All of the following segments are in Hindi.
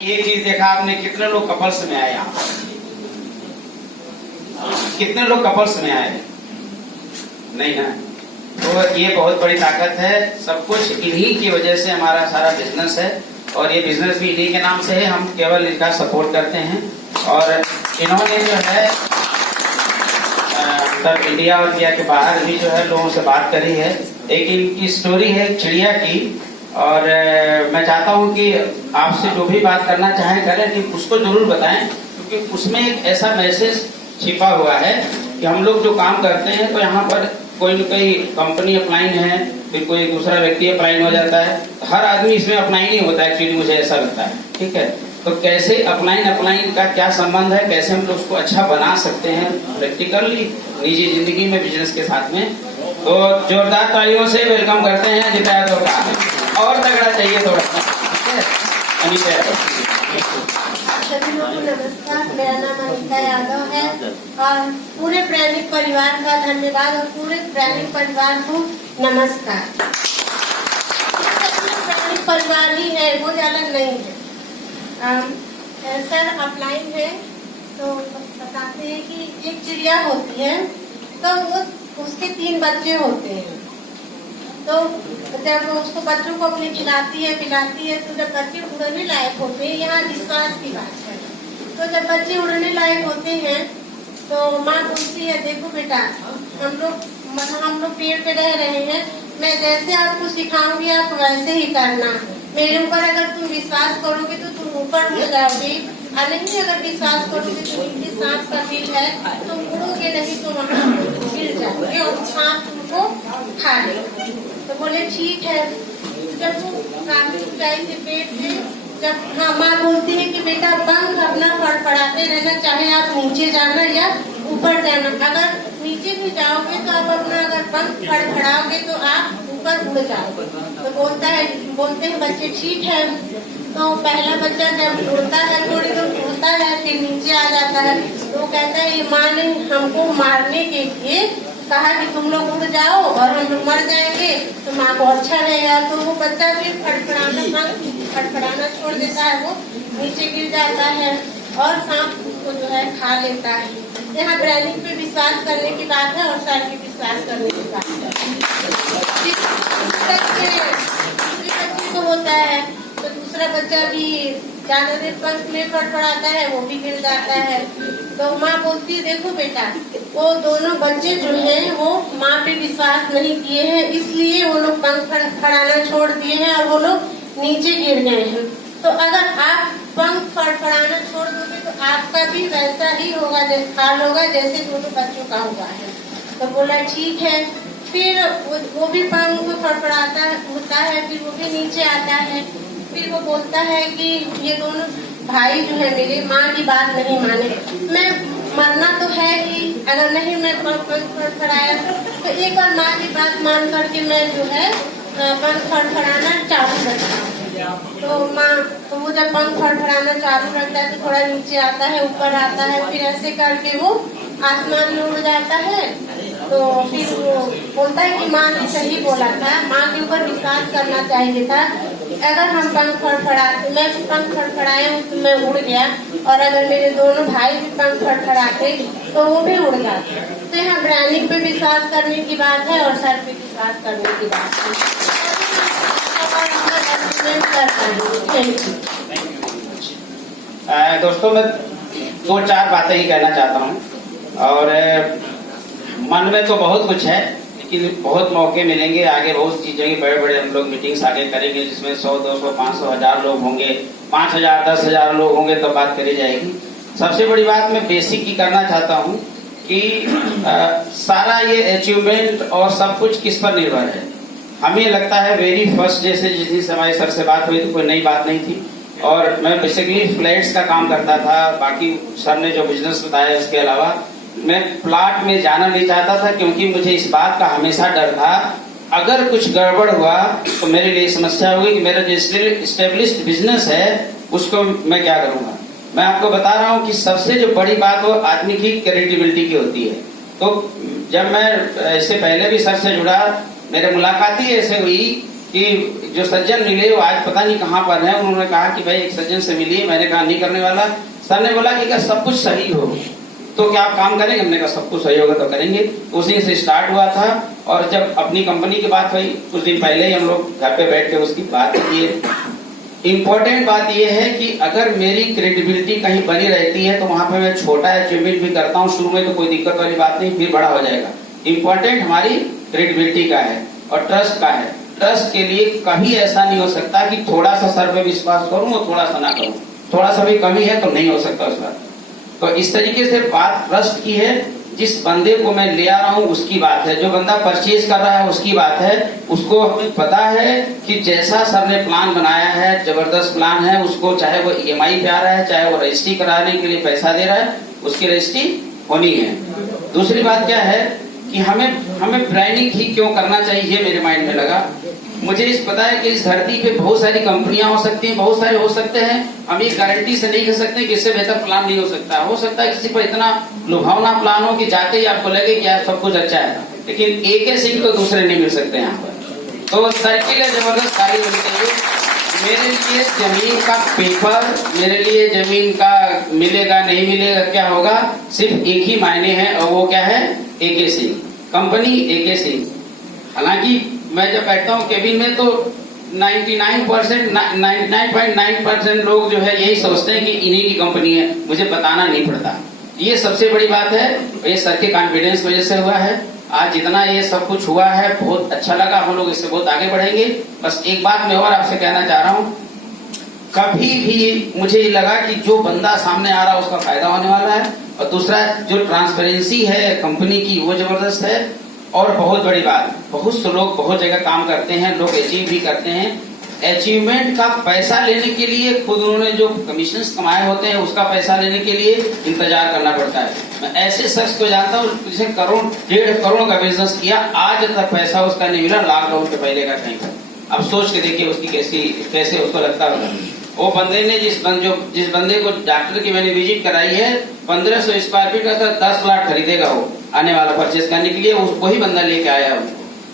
ये चीज देखा आपने, कितने लोग कपल्स में आए यहाँ, कितने लोग कपल्स में आए? नहीं ना। तो ये बहुत बड़ी ताकत है। सब कुछ इन्हीं की वजह से हमारा सारा बिजनेस है, और ये बिजनेस भी इन्हीं के नाम से है। हम केवल इनका सपोर्ट करते हैं। और इन्होंने जो है सब इंडिया और इंडिया के बाहर भी जो है लोगों से बात करी है। एक इनकी स्टोरी है चिड़िया की, और मैं चाहता हूं कि आपसे जो भी बात करना चाहें करें, कि उसको जरूर बताएं, क्योंकि उसमें एक ऐसा मैसेज छिपा हुआ है कि हम लोग जो काम करते हैं तो यहाँ पर कोई न कोई कंपनी अपलाइन है, फिर कोई दूसरा व्यक्ति अपलाइन हो जाता है। हर आदमी इसमें अपलाइन ही होता है, एक्चुअली मुझे ऐसा लगता है। ठीक है, तो कैसे अपलाइन का क्या संबंध है, कैसे हम लोग उसको अच्छा बना सकते हैं प्रैक्टिकली निजी जिंदगी में, बिजनेस के साथ में। तो जोरदार तालियों से वेलकम करते हैं अनीता यादव का। और तगड़ा चाहिए थोड़ा सा। अनीता यादव। सभी लोगों को नमस्कार। मेरा नाम अनीता यादव है, और पूरे प्रैनिक परिवार का धन्यवाद, और पूरे प्रैनिक परिवार को नमस्कार। प्रैनिक परिवार ही है, वो अलग नहीं है। सर अपलाइन है तो बताते हैं कि एक चिड़िया होती है, तो वो उसके 3 बच्चे होते हैं। तो जब उसको बच्चों को अपनी खिलाती है पिलाती है, तो जब बच्चे उड़ने लायक होते हैं, यहाँ विश्वास की बात है, तो जब बच्चे उड़ने लायक होते हैं तो माँ बोलती है, देखो बेटा, हम लोग पेड़ पे रह रहे हैं, मैं जैसे आपको सिखाऊंगी आप वैसे ही करना। मेरे ऊपर अगर तुम विश्वास करोगे तो तुम ऊपर उड़ जाओगे, और नहीं अगर विश्वास करोगे तो नीचे सांप का बिल है, तुम उड़ोगे नहीं तो वहाँ गिर जाओगे और सांप तुमको खा लेगा। तो बोले ठीक है। जब वो काफी ऊंचाई से पेड़ से, जब माँ बोलती है कि बेटा पंख अपना फड़फड़ाते रहना, चाहे आप नीचे जाना या ऊपर जाना। अगर नीचे भी जाओगे तो आप अपना अगर पंख फड़फड़ाओगे तो आप ऊपर उड़ जाओगे। तो बोलते हैं बच्चे ठीक है। तो पहला बच्चा जब उड़ता है, थोड़ी दूर उड़ता है, फिर नीचे आ जाता है। तो वो कहता है, ये माँ ने हमको मारने के लिए कहा कि तुम लोग उड़ जाओ और हम लोग मर जाएंगे, तो माँ को अच्छा रहेगा। तो वो बच्चा फिर फड़फड़ाना छोड़ देता है, वो नीचे गिर जाता है और सांप उसको जो है खा लेता है। यहाँ ब्रेनिंग पे विश्वास करने की बात है, और सर पे विश्वास करने की बात है। दूसरे बच्चे को होता है तो दूसरा बच्चा भी ज्यादा देर पंख में फड़फड़ाता है, वो भी गिर जाता है। तो माँ बोलती है, देखो बेटा, वो दोनों बच्चे जो हैं वो माँ पे विश्वास नहीं किए हैं, इसलिए वो लोग पंख फड़फड़ाना छोड़ दिए हैं और वो लोग नीचे गिर गए हैं। तो अगर आप पंख फड़फड़ाना छोड़ दोगे तो आपका भी वैसा ही होगा, हाल होगा जैसे दोनों बच्चों का हुआ है। तो बोला ठीक है। फिर वो भी पंख फड़फड़ाता होता है, फिर वो भी नीचे आता है। फिर वो बोलता है कि ये दोनों भाई जो है मेरे माँ की बात नहीं माने, मैं मरना तो है ही, अगर नहीं मैं पंख फड़फड़ाया तो एक बार माँ की बात मान करके मैं जो है पंख फड़फड़ाना चालू रखता हूँ। तो वो जब पंख फड़फड़ाना चालू रखता है तो थोड़ा नीचे आता है, ऊपर आता है, फिर ऐसे करके वो आसमान में उड़ जाता है। तो फिर वो बोलता है कि माँ ने सही बोला था, माँ के ऊपर विश्वास करना चाहिए था। अगर हम पंख फड़फड़ाते, मैं भी पंख फड़फड़ाया हूँ तो मैं उड़ गया, और अगर मेरे दोनों भाई भी पंख फड़फड़ाते तो वो भी उड़ जाते। तो यहाँ ब्रेनिंग पे विश्वास करने की बात है, और सर पे विश्वास करने की बात है। दोस्तों, मैं 2-4 बातें ही कहना चाहता हूँ, और मन में तो बहुत कुछ है, लेकिन बहुत मौके मिलेंगे आगे, बहुत चीजें बड़े हम लोग मीटिंग्स आगे करेंगे, जिसमें 100, 200, 500, 1000 लोग होंगे, 5000, 10,000 लोग होंगे, तो बात करी जाएगी। सबसे बड़ी बात मैं बेसिक की करना चाहता हूँ कि सारा ये अचीवमेंट और सब कुछ किस पर निर्भर है। हमें लगता है वेरी फर्स्ट जैसे जिस दिन हमारे सर से बात हुई तो कोई नई बात नहीं थी, और मैं बेसिकली फ्लैट्स का काम करता था। बाकी सर ने जो बिजनेस बताया उसके अलावा मैं प्लाट में जाना नहीं चाहता था, क्योंकि मुझे इस बात का हमेशा डर था, अगर कुछ गड़बड़ हुआ तो मेरे लिए समस्या होगी कि मेरा जो एस्टेब्लिश्ड बिजनेस है उसको मैं क्या करूंगा। मैं आपको बता रहा हूँ कि सबसे जो बड़ी बात वो आदमी की क्रेडिबिलिटी की होती है। तो जब मैं इससे पहले भी सर से जुड़ा, मेरे मुलाकात ही ऐसे हुई कि जो सज्जन मिले वो आज पता नहीं कहाँ पर है। उन्होंने कहा कि भाई एक सज्जन से मिलिए। मैंने कहा नहीं करने वाला। सर ने बोला कि क्या सब कुछ सही हो तो क्या आप काम करेंगे? हमने कहा सब कुछ सही होगा तो करेंगे। उसी से स्टार्ट हुआ था। और जब अपनी कंपनी की बात हुई कुछ दिन पहले ही हम लोग घर पे बैठ के उसकी बात की। इम्पोर्टेंट बात यह है कि अगर मेरी क्रेडिबिलिटी कहीं बनी रहती है तो वहां पे मैं छोटा अचीवमेंट भी करता हूँ शुरू में तो कोई दिक्कत वाली बात नहीं, फिर बड़ा हो जाएगा। इम्पोर्टेंट हमारी क्रेडिबिलिटी का है और ट्रस्ट का है। ट्रस्ट के लिए कभी ऐसा नहीं हो सकता कि थोड़ा सा सर पे विश्वास करूं और थोड़ा सा ना करूं। थोड़ा सा भी कमी है तो नहीं हो सकता उस पर। तो इस तरीके से बात ट्रस्ट की है। जिस बंदे को मैं ले आ रहा हूँ उसकी बात है, जो बंदा परचेज कर रहा है उसकी बात है। उसको पता है कि जैसा सर ने प्लान बनाया है जबरदस्त प्लान है। उसको चाहे वो EMI पे आ रहा है, चाहे वो रजिस्ट्री कराने के लिए पैसा दे रहा है, उसकी रजिस्ट्री होनी है। दूसरी बात क्या है कि हमें ब्रांडिंग ही क्यों करना चाहिए, मेरे माइंड में लगा। मुझे इस पता है कि इस धरती पे बहुत सारी कंपनियां हो सकती हैं, बहुत सारे हो सकते हैं। हम ये गारंटी से नहीं कह सकते कि इससे बेहतर प्लान नहीं हो सकता। हो सकता है किसी पर इतना लुभावना प्लान हो कि जाते ही आपको लगे कि यार सब कुछ अच्छा है, लेकिन एक सिंह तो दूसरे नहीं मिल सकते यहाँ पर। तो सर्किल है जबरदस्त सारी होनी चाहिए। मेरे लिए जमीन का पेपर, मेरे लिए जमीन का मिलेगा नहीं मिलेगा क्या होगा, सिर्फ एक ही मायने है और वो क्या है, AK Singh company, AK Singh. हालांकि मैं जब बैठता हूँ केबिन में तो 99.9% लोग जो है यही सोचते हैं कि इन्हीं की कंपनी है, मुझे बताना नहीं पड़ता। ये सबसे बड़ी बात है। ये सर के कॉन्फिडेंस वजह से हुआ है। आज जितना ये सब कुछ हुआ है बहुत अच्छा लगा। हम लोग इससे बहुत आगे बढ़ेंगे। बस एक बात मैं और आपसे कहना चाह रहा हूँ, कभी भी मुझे ये लगा कि जो बंदा सामने आ रहा है उसका फायदा होने वाला है। और दूसरा जो ट्रांसपेरेंसी है कंपनी की वो जबरदस्त है। और बहुत बड़ी बात, बहुत से लोग बहुत जगह काम करते हैं, लोग अचीव भी करते हैं। अचीवमेंट का पैसा लेने के लिए खुद उन्होंने जो कमीशन कमाए होते हैं उसका पैसा लेने के लिए इंतजार करना पड़ता है। मैं ऐसे शख्स को जानता हूँ जिसे करोड़ 1.5 करोड़ का बिजनेस किया, आज तक पैसा उसका नहीं मिला लॉकडाउन के पहले का कहीं पर। अब सोच के देखिए उसकी कैसे उसको लगता होगा। वो बंदे ने जिस बंदे को डॉक्टर की मैंने विजिट कराई है 1500 स्क्वायर फीट का 10 प्लाट खरीदेगा वो आने वाला परचेज करने के लिए, वही बंदा लेके आया हूँ।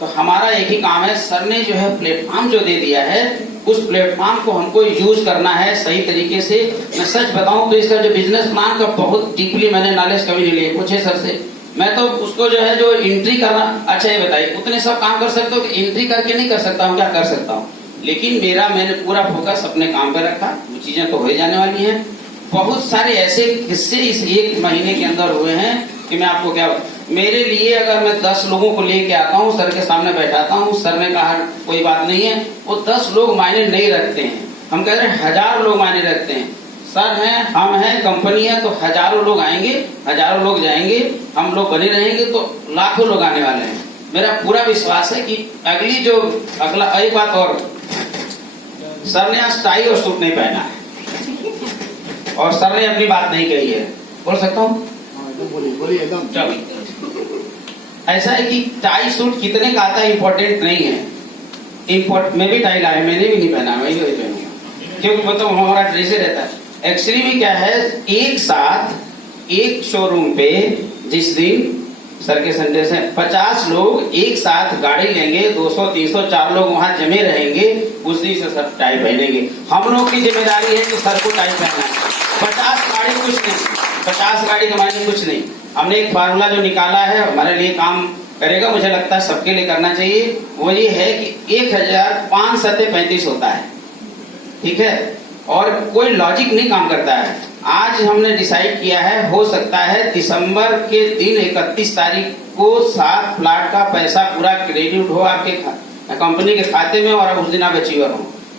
तो हमारा एक ही काम है, सर ने जो है प्लेटफॉर्म जो दे दिया है उस प्लेटफॉर्म को हमको यूज करना है सही तरीके से। मैं सच बताऊं तो इसका जो बिजनेस प्लान का बहुत डीपली मैंने नॉलेज कभी नहीं लिया, पूछे सर से। मैं तो उसको जो है जो एंट्री करना, अच्छा ये बताइए उतने सब काम कर सकते हो कि एंट्री करके नहीं कर सकता हूँ, क्या कर सकता हूँ। लेकिन मैंने पूरा फोकस अपने काम पे रखा। वो चीजें तो हो ही जाने वाली हैं। बहुत सारे ऐसे किस्से इस 1 महीने के अंदर हुए हैं कि मैं आपको क्या, मेरे लिए अगर मैं 10 लोगों को लेके आता हूँ, सर के सामने बैठाता हूँ, सर ने कहा कोई बात नहीं है, वो 10 लोग मायने नहीं रखते हैं। हम कह रहे हैं 1000 लोग मायने रखते हैं। सर हैं, हम हैं, कंपनी है, तो हजारों लोग आएंगे, हजारों लोग जाएंगे, हम लोग बने रहेंगे तो लाखों लोग आने वाले हैं। मेरा पूरा विश्वास है कि अगला एक बात और, सर ने आज टाई और सूट नहीं पहना है और सर ने अपनी बात नहीं कही है। बोल सकता हूँ? बोलिए एकदम। चलो, ऐसा है कि टाई सूट कितने का आता है इम्पोर्टेंट नहीं है। मैं भी टाई लाया, मैंने भी नहीं पहना, मैं भी वही पहनूंगा क्योंकि मतलब हमारा ड्रेस ही रहता है। एक्चुअली में क्या है, एक साथ एक शोरूम पे जिस दिन सर के संडे से 50 लोग एक साथ गाड़ी लेंगे, 200, 300, 4 लोग वहां जमे रहेंगे, उस दिन से सब टाई पहनेंगे। हम लोग की जिम्मेदारी है कि सर को टाई पहनना है। 50 गाड़ी कुछ नहीं, 50 गाड़ी के मायने कुछ नहीं। हमने एक फार्मूला जो निकाला है हमारे लिए काम करेगा, मुझे लगता है सबके लिए करना चाहिए। वो ये है कि 1005 सते 35 होता है, ठीक है, और कोई लॉजिक नहीं काम करता है। आज हमने डिसाइड किया है, हो सकता है दिसंबर के दिन 31 तारीख को 7 प्लाट का पैसा पूरा क्रेडिट हो आपके कंपनी के खाते में और उस दिन आप अचीवर हो।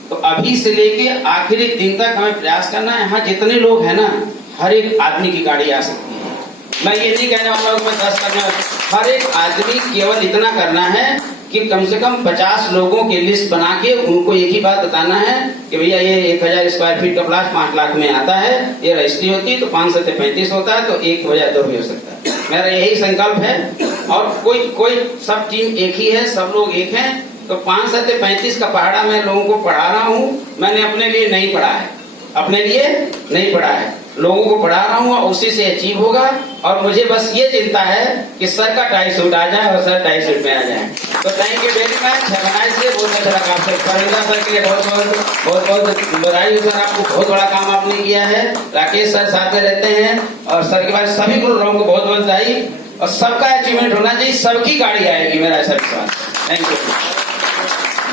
तो अभी से लेके आखिरी दिन तक हमें प्रयास करना है। यहाँ जितने लोग हैं ना, हर एक आदमी की गाड़ी आ सकती है। मैं ये नहीं कहने वाला हूँ मैं 10 करने वाला, हर एक आदमी केवल इतना करना है कि कम से कम 50 लोगों की लिस्ट बना के उनको एक ही बात बताना है कि भैया ये 1000 स्क्वायर फीट का प्लाट 5 लाख में आता है, ये रजिस्ट्री होती है तो 5 से 35 होता है, तो 1 वजह 2 भी हो सकता है। मेरा यही संकल्प है। और कोई सब टीम एक ही है, सब लोग एक हैं। तो 5 से 35 का पहाड़ा मैं लोगों को पढ़ा रहा हूँ। मैंने अपने लिए नहीं पढ़ा है, अपने लिए नहीं पढ़ा है, लोगों को पढ़ा रहा हूँ और उसी से अचीव होगा। और मुझे बस ये चिंता है कि सर का टाई सूट आ जाए और सर टाई सूट में आ जाए। तो थैंक यू वेरी मच, बहुत अच्छा लगा आपसे। परिंदा सर के लिए बहुत बहुत बधाई सर, आपको बहुत बड़ा काम आपने किया है। राकेश सर साथ में रहते हैं और सर के बाद सभी गुरुओं को बहुत बहुत बधाई, और सबका अचीवमेंट होना चाहिए, सबकी गाड़ी आएगी, मेरा ऐसा विश्वास। Thank you.